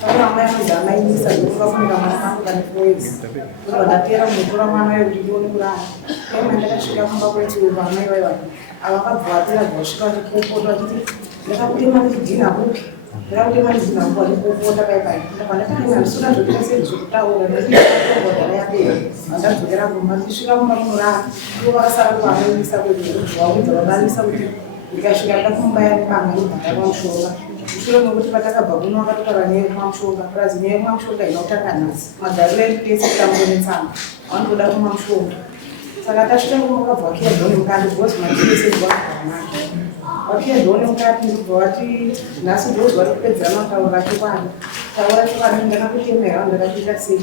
Kalau nama yang tidak lain bisa juga pun tidak makan kan voice. Kalau ada tiada muncul mana yang di dunia pula, yang mana sudah membawa cuci mana yang awak buat lah bos kalau kupu lagi, mereka pun mana di dina pun, mereka pun mana di dina pun di kupu ada kayak mana kan yang sudah sudah sih sudah udah nanti kupu ada yang dia, ada juga orang masih sudah memulai, dua asal dua hari bisa berdua, dua hari bisa berdua, jika sudah ada pembayaran panggil, ada orang sholat. Sure ngokuthi bataka babuno akatoranye mamshoga prazinye mamshoga inotaka nasi madarele pesi tambonisana wanoda kumamshoga saka tasvika kumakabvakia dhoni mukati because matisi zvakanaka vakia dhoni mukati ndobvati nhasi ndozva kupedzera matauro achikwadi taura chikwadi ndakakutemera ndakachiita sei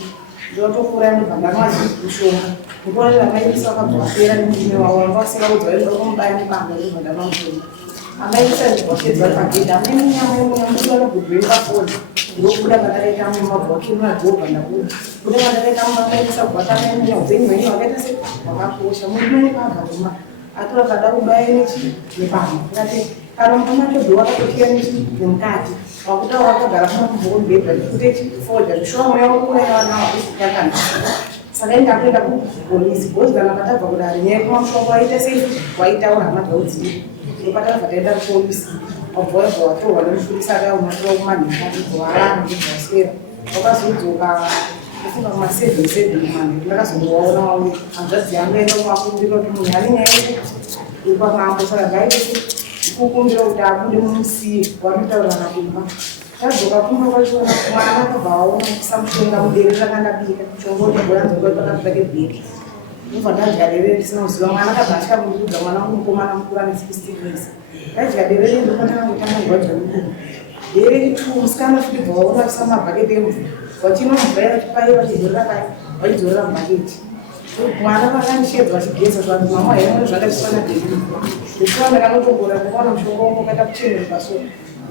ndotokura ndobva ndamazi kushonga nguva ramaisa vakabva vapera nemudini wavo vakasika kudzvaenda kumubaya nebanga ndobva ndamamshonga amaisa zvibhokedzwa pagedha anemunyamuyamuyamuyana kudhweka foni ndokuda katakaita mumabhokini madhobha ndakuda kuda katakaita mumakaisa gwatamaemenya upenyu hwenyu hwakaita se hwakakosha muimane pagazuma atora kada kubaya nechi nepamwe kati kana mukamachodho wakatokiya nechi nemukati wakuda wakagara pamabhokibhedha kuti foja zvishomo yakukunayaanawakusikakana saka indakuenda kupolisi bhozi kana katabva kudari nyaya kumamushomo waita sei waitaura hamadhaudzii Pada pada polisi, orang watorwa nemufurisa akaumatra kumanhika kuzovarana kuzvasera wakazodzokka kufunga kuma7 mani ndakazongovaona wavo hanzvadzi yangu enda kumakumbira kuti munhu ane nyaya yepakambo saka ngaitese kukumbira kuti abude mumusiye wanotaurana kumba tadzoka kumba kwachiona mwana akabva aona kusamushonga muberere rakandabika chongoti goranzokapakati bheki ndobva ndadya derere ndisina kuziva mwana akabva achikabudikudza mwana mukomana mukuru ane 16 years ndadya derere ndokatanga kutanga ngwadya mukuru derere 2 musikana futi bva waona kusamabhaketi emvura vachinomvura vachipaiva chidzorera kai vachidzorera mubhaketi mwana vakandishedza vachigeza zvati mama haimone zvakachisana derere ndikuva ndakanotongora ndakaona mushonga wangu wakaita kucheneruka so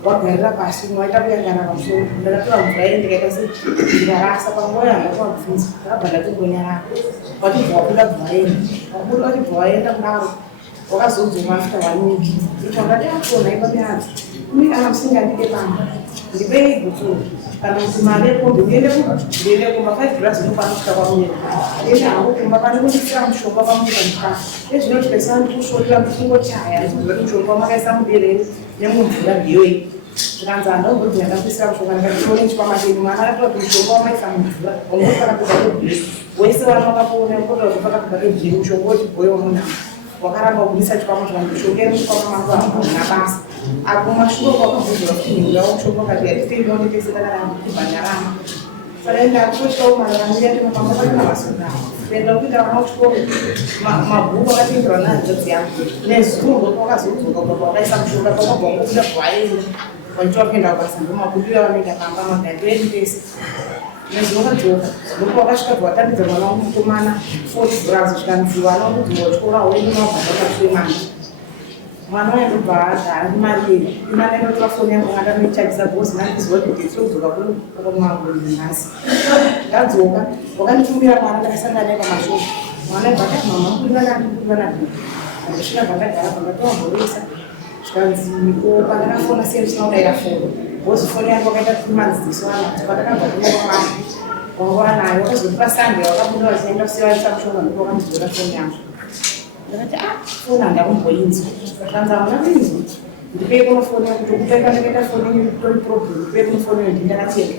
wagarira pasi waita kuyangana pamusoro ndakatora mvura yei ndikaita sendarasa panguva yanga kwabvunza ndakabva ndatongonyarara wachibva wabuda bva waenda wabuda wachibva waenda kudaro wakazodzoka after 1 week icho ndati akona ipapeadzi umi kana musingandide pamba ndipei guturu kana kuti mari yekombe ndiende kumba 5 glass inofana kusvika pamunyika ndiende hangu kumba pane kundisira mushonga pamunyika ndikafa ezvinotyisa ndikushoorera ndikungochaya ndichiziva kuti mushonga wamakaisa muberere nemumvura ndiyoi zvikanzi handaumboti ndakakuisira mushonga ndikatione chipamateni mwana akatoa kuti mushonga wamaisa mumvura wamufana kuda kebhiri wese vanokapona kotoa kufana kuda kebhiri mushonga wechibhoyi wamunhama wakaramba kubudisa chikwama zvangu mushonga iri muchikwama mangu hamuna basa apo mashure kwakabvunzwa kuti nhirawo mushonga wakati yatitendaonetesekadaramba kutibhanyarama saka ndakutosvikawo mararamiro atinofamba pasina masunda kuenda kuita vana kuchikoro mabhuku akatenderwa nehanzvadzi yangu nezuro kwakazodzoka kubva wakaisa mushonga kwakabva ngokuda bvaenda vachitopinda kubasa ndomabudira vanoita kamba madhaipedi tese nezvinokadzoka ndipo wakasvika bvatandidza mwana wangu mukomana 40 bras zvikanzi vana wakudzingwa chikora waende mabvazakasvemanje mwana waindobva agara mari yei imana inotora foni yangu ngandanoichajisa bhozi nandiziva kuti ndisodzoka kunomagoni nhasi ndadzoka wakanditumira mwana ndakasangana pamashopu mwana ibvakati mama mukurivanandikuvanadii andisvika bvandagara bvandatoamboresa zvikanzi pandakafona sei ndisinaudayira foni bhozi foni yangu wakaita 3 months diswana pandakabva kunokwamwana wangova nayo wakazotipa sande wakabuda vachienda kusivaisa mushonga ndipo wakandidzora foni yangu ndakati foni handakumboinzwa zvanzi hamuna kuinzwa ndipei kuno foni yakuti ukupeka ndakaita foni tori problem ndipei kuno foni yo ndindakatenga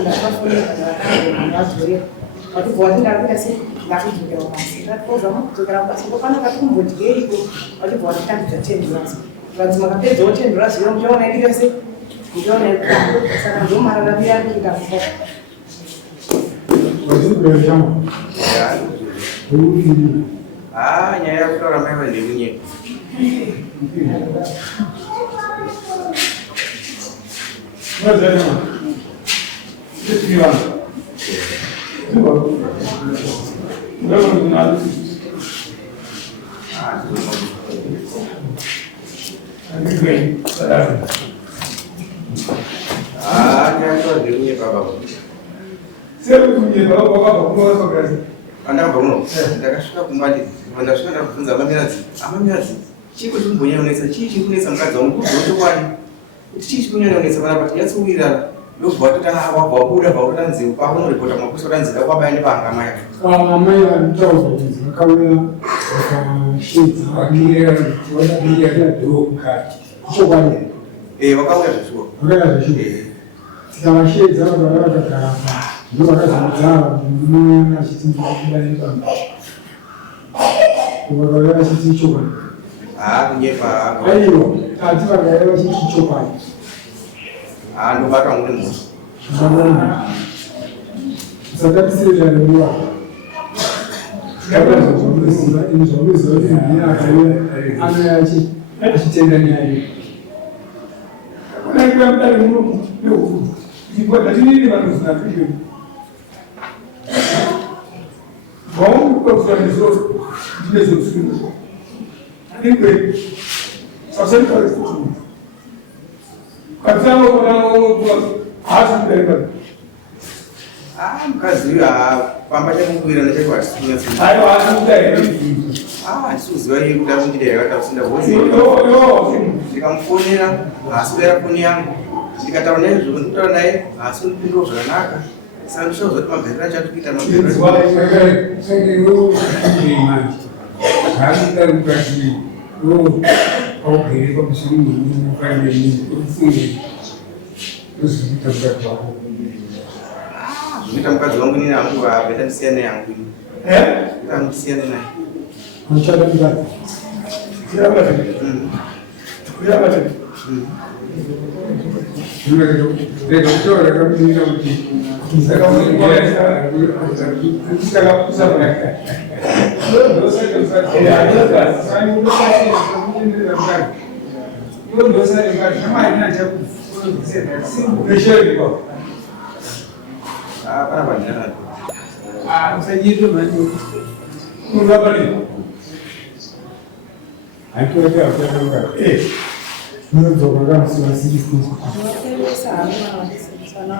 ndakapa foni yekanaadzorera watibva wati ndakuita sei ndakudzokera kubasa ndatikozva makudzokera kubasa ndopana kati kumbodyeiko watibva watitambidza 10 dollars zvanzi makapedzawo 10 dollars yo muchaona ikita sei muchaona ikutando saka ndomararamiro andikuita kufoka nyaya yekutaura maiva ndekunyeka Nyanto dirinya baba. Siapa punya bapa kumwa kazi. Anda bamuno. Ndakasvika kumati. Ndasvika ndakubvunza amamiradzi. Chiko chimbonyanonesa chii kunesa mukadzi wangu kuzotokwadi. Kuti chii kunyanonesa pana pati yatsuwirira. Ndobva tota wabuda pautanzi pakunorepota makusa tanzira kwabaya nepanga mai. Mai vantaura kuti vakauya vakashedza vakamira mukati. Chokwadi. Vakauya zveshuwa. Vakauya zveshuwa. Tikavashedza vakauya vakagara ndovakazadzara munoona achiti kubaya nepanga. Vakauya vachiti chokwadi. Kunyepa. Aiwa, ati vakauya vachiti chokwadi. Ndobata nguri musi. Saka tisiri zvariwa. Tikabva zvamuziva ini zvamuziva kuti ndiye akauya anouya achitenda nyaya. Kunaikuya mudare muno nehuku. Ndipota tinini vanhu zina video. Vaungu kwakufaniso ndine zvokusimuka. Anyway, sasentari kuti. Katsango kuna hasi kudaika. Mukadzi uyu pamba chamukwira nechakwasina. Aiwa hasi kudaika. Ndisuziva iye kuda kundida yakatakusinda vozi. Ndikamufonera aswera foni yangu. Ndikataura naye zvekunditaura naye asi unipindura zvakanaka. Saka ndishakuziva kuti magariro acho kuita magariro. Zvinoita mukadzi wangu nini hangu vapeta ndisiyane yangu. Ndisiyane naye. Anchada mukadzi. Rega kutora kamuira kuti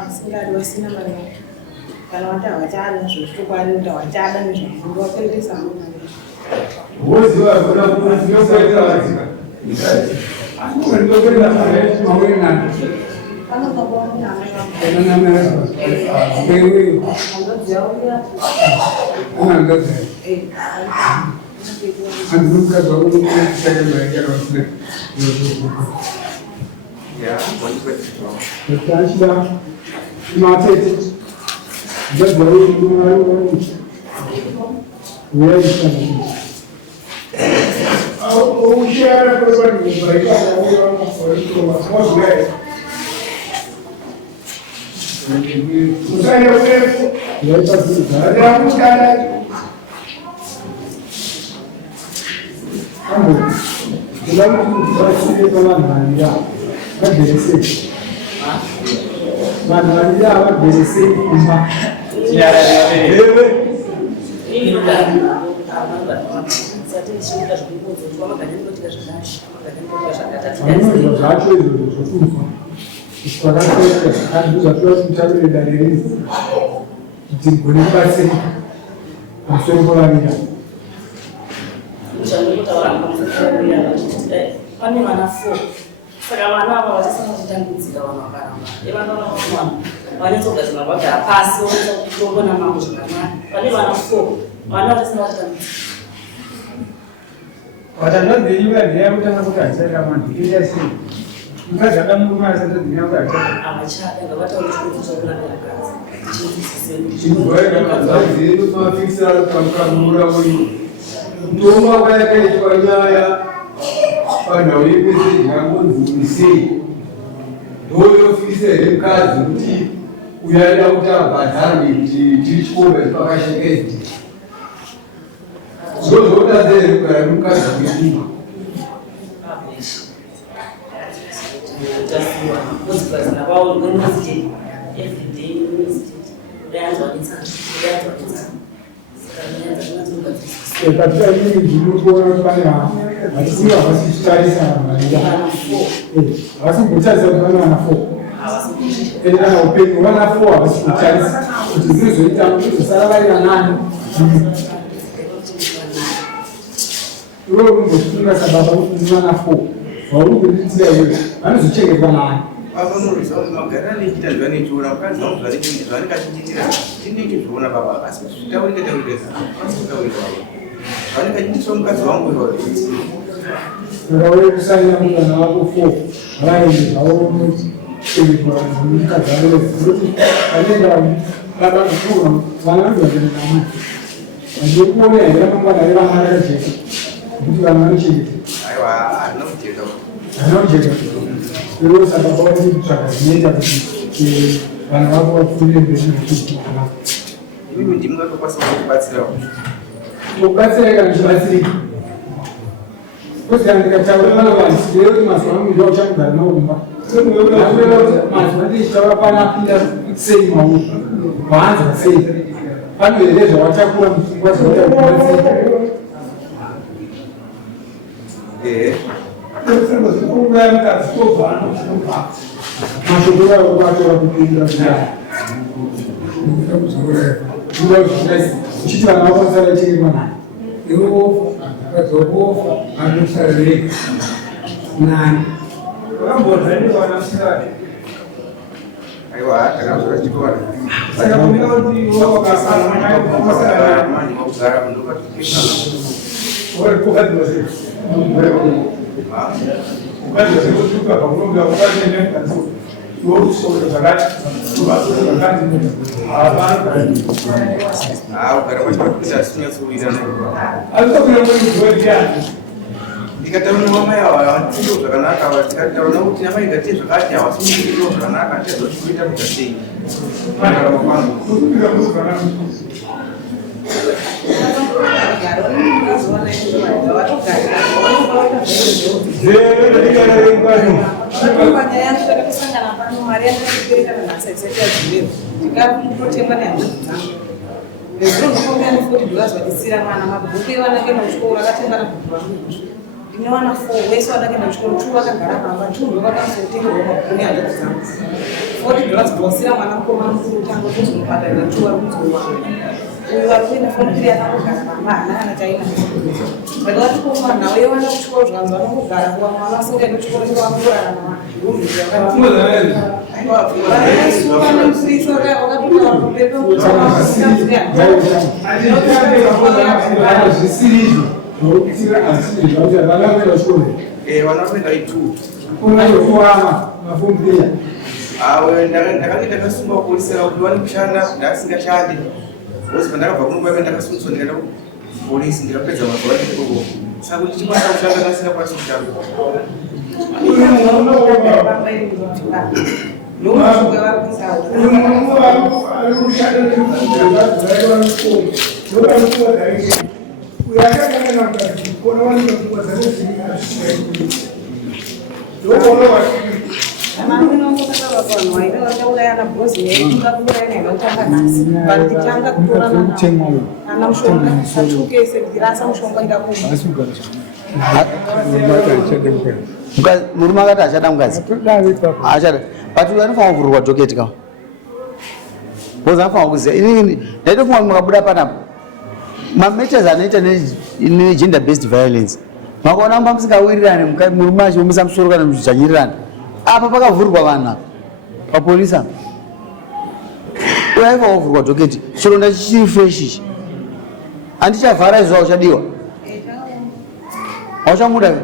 vasingadi vasina mari kana vati havachada nezvekutokwadi kuti havachada nezvafundo vapereresa pane vana 4 saka vana ava vachisana kutambudzika vanhu vakaramba evana vana vanetsogadzima vagara pasi votoona mambo zvakanaka pane vana 4 vana vachisana kutambudzika vatanodzenyuka ndeya kutanga kuti achaita manhu iita sei mukadzi akamurume asatodzenyuka kuti achata havachada ngavataura chikuti chakunakira chizoaaafikisira pakamura uyu ndoma kwayakaitwa nyaya panhau yepese yangonzi sei ndoyofikisa here mukadzi kuti uyaida kuti abhadharwe kuti tiri chikomba chipakashekezi zvozoda sei kugara nomukadzi wekuma katika hili ndinokuona pana vasiri havasichitarisa Avasikuchaisa kuti vana vana 4 kana upenyu vana 4 avasikuchaisa kuti zvizoita zvizosara vari vanani iwe ungozvifunga sababa kuti vana 4 vauri kunditira iwe vanozochengetwa nani vanoriza kuti magara nechita zvanechiona mukadzi vangu zvanengachiitira tinechizviona baba asi zvitauriketaurikeza asitaurikavo zvanengachiitiswa mukadzi vangu ivaoti ukauye kusaina muvana vako 4 vaende vaonochengetwa mukadzi vavo kuti vanenda baba kufuga vana vandovaendaama vandikuona here ramangwana revana rakajeka kuti vanhu vanochengetwa aiwa harina kujeka harina kujeka ivo saka kwavari kutsvaga zvinoita kuti vanhu vako vapfuurire mberi nekuchiiaa imi ndimungatokwasa kubatsirawo kubatsira kana chibatsirika kusika ndikataura vana vanhu kuti mazuva angu ndauchamugara naumba mazuva ndichitava panapinda sei mauri vaanza sei pano here zvawatakura mupfungwa zvauta kubatsira mashoko avo kuvatora kupindira uchiti vana vakonsara chirima nani ivo vakazobofa vanosarareka nani aiwa takazora chikora saka kumika kuti ivo vakasara kugara kugadzirwa sekutuka pakunonga ukaenekazi iwokusoka zvakati uvasoka zvakati ugara pachipatukuita asinyatsowirirana azitokuya muizoediani ndikataura namai ava ndo zvakanaka tikataura kuti namai gate zvakati havasungiro zvakanaka tizochikuita kuita sei mandarama kwangu kusangana pano mari yandakuperekana nasaisati yazvimero ndikakutotemwa nehama dzangu nezviro zvokuti zvazvadisira mwana mabhuku evana kenda kuchikoro akatengana bhuku vangu ndine vana 4 wese vadakenda kuchikoro 2 vakagara pamba 2 ndovakasotengerwa mabhuku nehama dzangu $40 kudzosira mwana mukomana mukuru utanga kuti mubhadharira 2 vari kudzorwa uyu vari kuenda fonipiri anangogara pamba hana kana taina vakati kuma nhau yevana kuchikoro zvanzi vanongogara kuvamwe vanasingaenda kuchikoro chevamurarama zvisirizvo zvokuitira asiri zvauti vana kuenda kuchikoro vana kuenda i2 unayokuama mafumbiya ndakange ndakasunga kupolisira kuti vane kushanda ndasingashandi ozi pandakabva kunokwaiva ndakasungiswa ndikaenda kupolisi ndikapedza mazuva ndikoko saka kuti chikwanisa kushanda ndasingakwanisi kushanda murume akati achada mukadzi achada but anofanira kuvhurwa dhoketi ka bcause anofanira kuziva inini ndaitofunga mukabuda panapa mamaters anoita negender based violence makaona mba musingawirirane murume achiomesa musoro kana muchidzvanyirirana apa pakavhurwa vanhu papolisa uyaifanira kuvhurwa dhoketi chironda chichiri freshichi handichavhara izvo auchadiwa auchamuda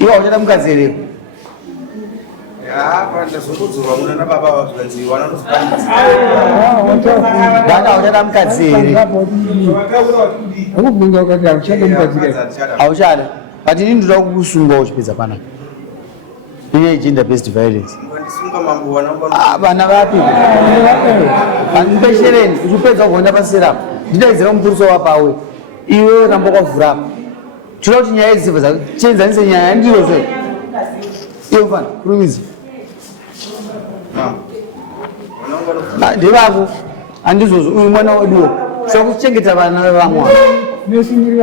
iwe auchada mukadzi here ndazongodzorwa muna nababa vazvanzi dada auchada mukadzi here akubvunza ukati auchada mukadzi auchada but ini ndoda kukusunga uchipedza panapa ine gender based violence vana vapi vanipeshereni uchipedza kugonda pasirapo ndidaidzira mupuriso wapawe iwe ramba kwavhurapo choda kuti nyaya idzi chenizanise nyaya yandiyo sei iwe fana kurumidza ndevako handizvozvo uyu mwana weduwo sokuchengeta vana vevamwe Mesi muri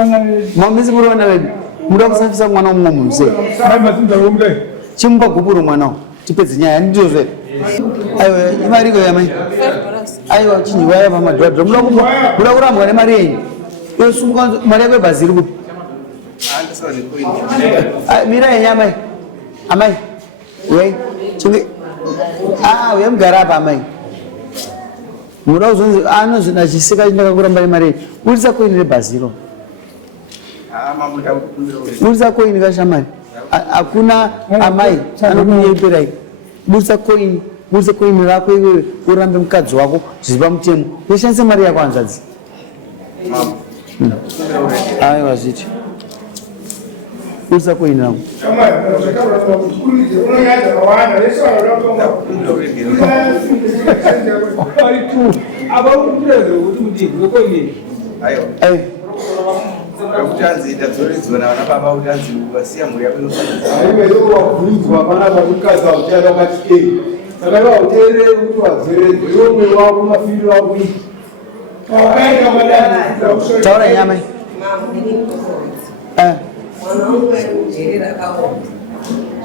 vana vedu muda kusafisa mwana umwe mumse chimupa guburu mwana tipedze nyaya ndizvo aiwa imariko yamai aiwa chinjiwaya pamadhadha muda kurambwa nemari yenyu yosumuka mari yako yebhazi iri kuti mira yenyamai amai wei chinge uye mugara apa amai muda kuzonzi anozvi nachisika ndakakuramba nemari yenyu budisa koini rebhaziro budisa koini kashamari hakuna amai anokunyeperai budisa koini rako iwewe urambe mukadzi wako zviri pamutemo ushandise mari yako hanzvadzi aiwa zviti budisa koini rako Kutanzita dzoridzona vana baba kutanzi vasiya mhuri yako inofanirwa panapa kukaza uchada kwati saka vauteerere kuti wadzorere iwe wako mafiri wako wakaita madani taura nyama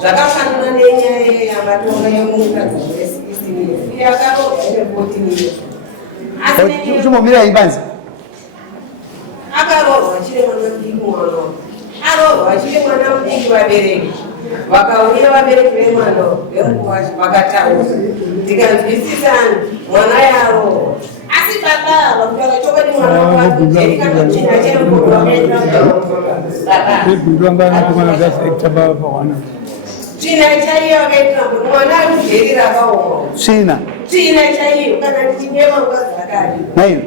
zvakafanana nenyaya yamatonga yomukadzi wesisini yakaroaeotini uchimomira ibanzi akaroorwa chiri mwana mudiki mwana aroorwa chiri mwana mudiki vabereki vakauya vabereki vemwana venguva vakataura ndikanzwisisani mwana yaroorwa asi baba vakutaura chokati mwana wakujerikanochina chemukuru wakaenda tsvina chaiyo vakaitira kuti mwana arikujerira akaoma tsvina chaiyo kana ndichinyema mukadzi akadi naiyo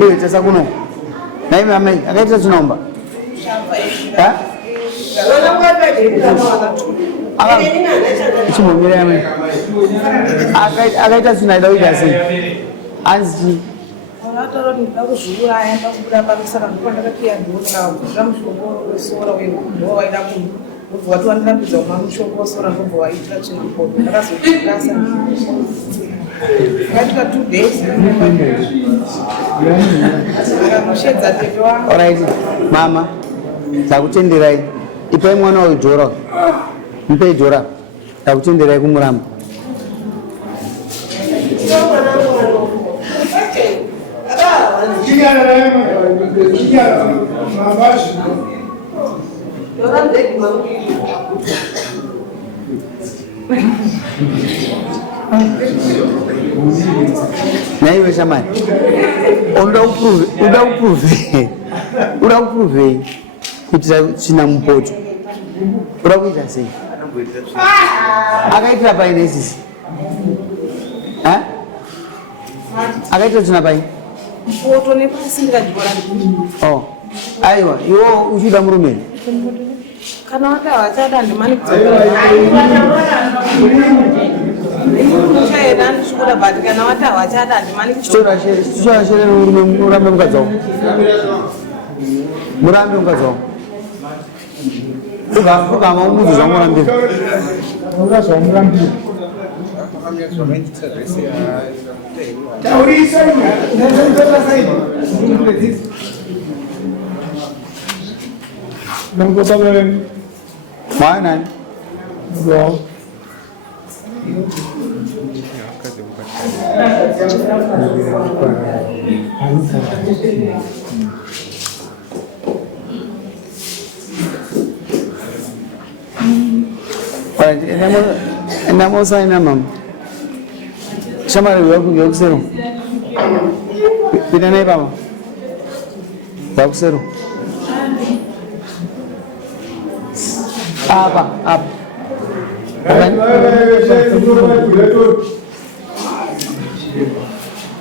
iwe tesa kuno naime amai akaita tsvinaumba ichimhomira amai akaita tsvina ida kuita sei anzi Unataura kuti ndida kuzviuraya ndakubuda pakisaka ndopandakatiya ndionera kuzvira mushongo wesora wekumbova waida kubva wati wandirambidza kumwa mushongo wesora ndobva waitira chinopoto ndakazotikasa akatika 2 days akamushedza tete wangu. Alright mama ndakutenderai ipai mwana wayo jora mupei jora ndakutenderai kumuramba naiwe shamani uda kuprovei kuitira tsvina mupoto uda kuita sei akaitira pai nesisi akaitira tsvina pai Poto nepasi ndikajora aiwa iwo uchida murumeni kana wakavachada ndimani chaeda ndisvikuda but kana watavachada ndimani chitora shere murume murambe mukadzi wako murambe mukadzi wako ugama umudzi zvamurambira zvamurambira mwanani endamosaina mama shamari yakusero pinda nai pama yakusero apa